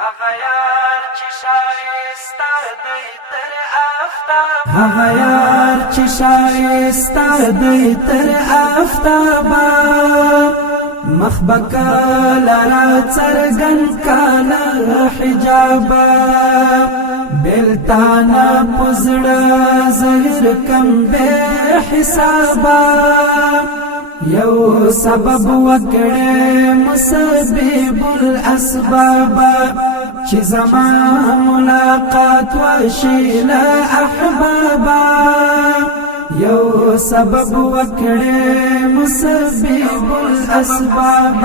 هغه یار چې شایسته دی تر آفتابه، هغه یار چې شایسته دی تر آفتابه، مخ به کله را څرګند کله حجابه، بېلتانه په زړه زهر کم بې حسابه، یو سبب وکړې مسبب الاسباب، چې زما ملاقات وشي له احبابا، یو سبب وکړې مسبب الاسباب،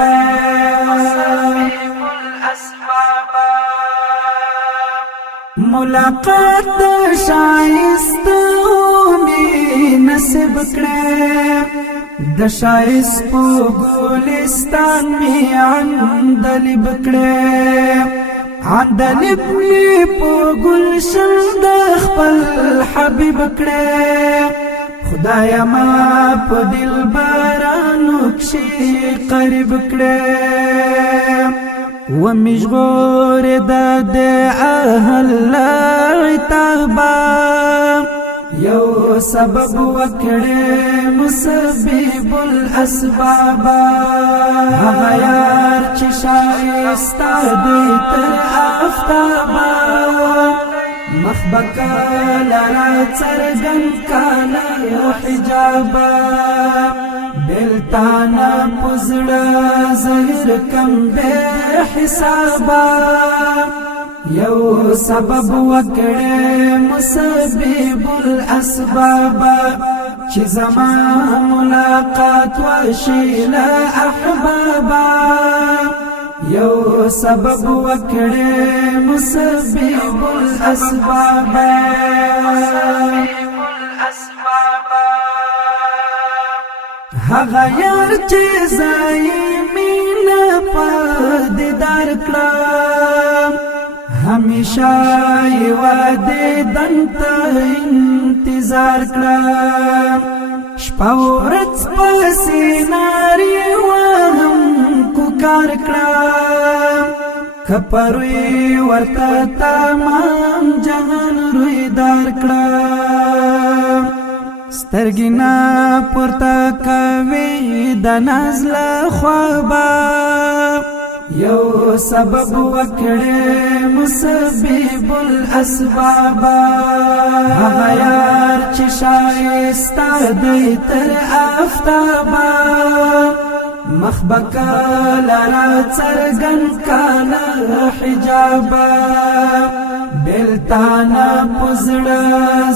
ملاقات شایسته می نصیب کړې، د شایست په ګلستان می عندلیب کړې، عندلیب می په ګلشن د خپل حبیب کړې، خدایا ما په دلبرانو کښې قریب کړې، و مشغور د اهل عتابه، یو سبب وکړې مسبب الاسباب، هغه یار چې شایسته دی تر آفتابه، مخ به کله را څرګند کله حجابه، بېلتانه په زړه زهر کم بې حسابه، یو سبب وکړې مسبب الاسباب، چې زما ملاقات وشي له احبابا، یو سبب وکړې مسبب الاسباب، هغه یار چې ځای مینه په دیدار کړم، همیشه یو دیدن ته انتظار کړم، شپه ورځ پسې نارې وهم کوکار کړم، که پروي ورته تمام جهان رویدار کړم، سترګې نه پورته کوي د ناز له خوابه، یو سبب وکړې مسبب الاسباب، هغه یار چې شایسته دی تر آفتابه، مخ به کله را څرګند کله حجابه، بېلتانه په زړه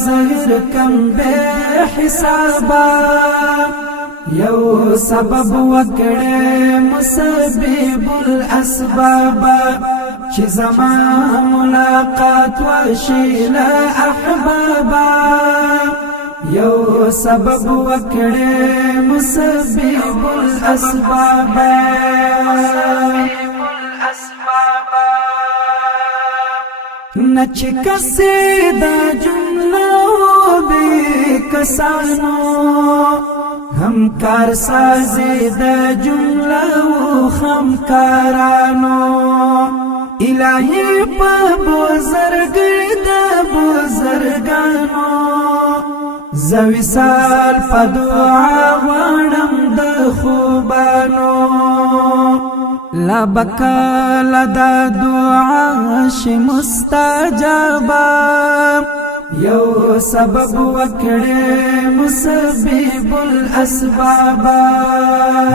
زهر کم بې حسابه، یو سبب وکړې مسبب الاسباب، چې زما ملاقات وشي له احبابا، یو سبب وکړې مسبب الاسباب، نچ کسې دا جمله بې کسانو، هم کار سازی د جمله خمکارانو، الهی په بزرګۍ د بزرګانو، زویسال په دعا غواړم د خوبانو، لا بکاله دا دعا شي مستجابه، یو سبب وکړې مسبب الاسباب،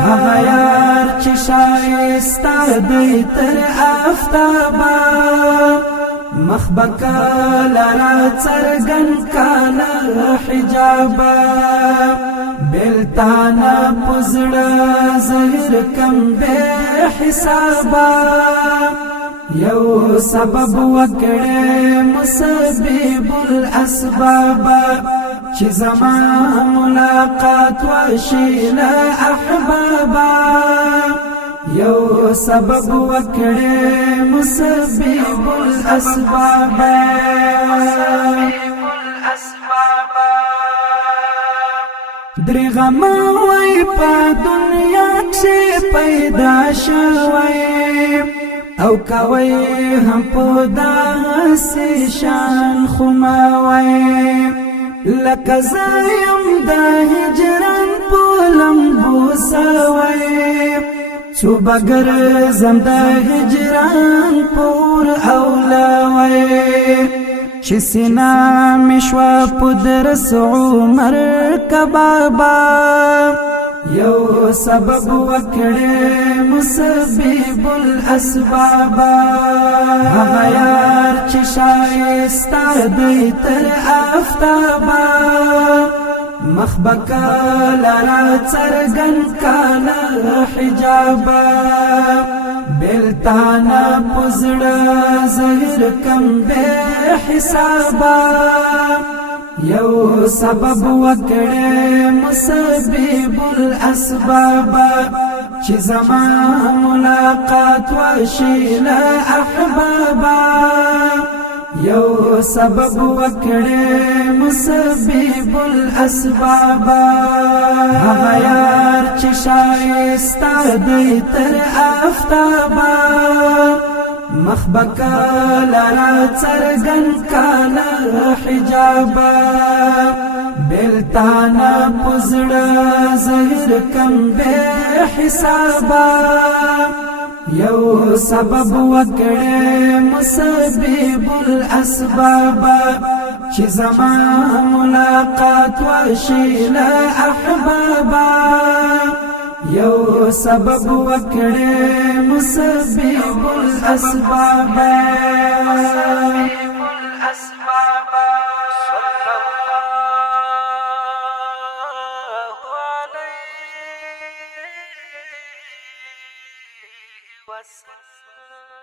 هغه یار چې شایسته دی تر آفتابه، مخ به کله را څرګند کله حجابه، بېلتانه په زړه زهر کم بې حسابه، یو سبب وکړې مسبب الاسباب، چې زما ملاقات وشي له احبابا، یو سبب وکړې مسبب الاسباب، درغم وای په دنیا کې پیدا شوی، او کوي هم په داسې شان خماوي لکه زایم د هجران په لمبو سوي څو بګر زم د هجران پور اولوي چې سینا مشوا پدرس عمر کبابا یو سبب وکړې مسبب الاسباب هغه یار چې شایسته دی تر آفتابا مخبکا لرا څرګن کاله حجابا بلتانا پزړه زهر کم به حسابا یو سبب وکړې مسبب الاسباب چې زما ملاقات وشي له احبابا یو سبب وکړې مسبب الاسباب هغه یار چې شایسته دی تر آفتابا مخبکا لرا څرګن کاله حجابا بلتانا پزړه زهر کم به حسابا یو سبب وکړې مسبب الاسباب چې زما ملاقات وشي له احبابا یو سبب وکړې مسبب الاسباب وسلم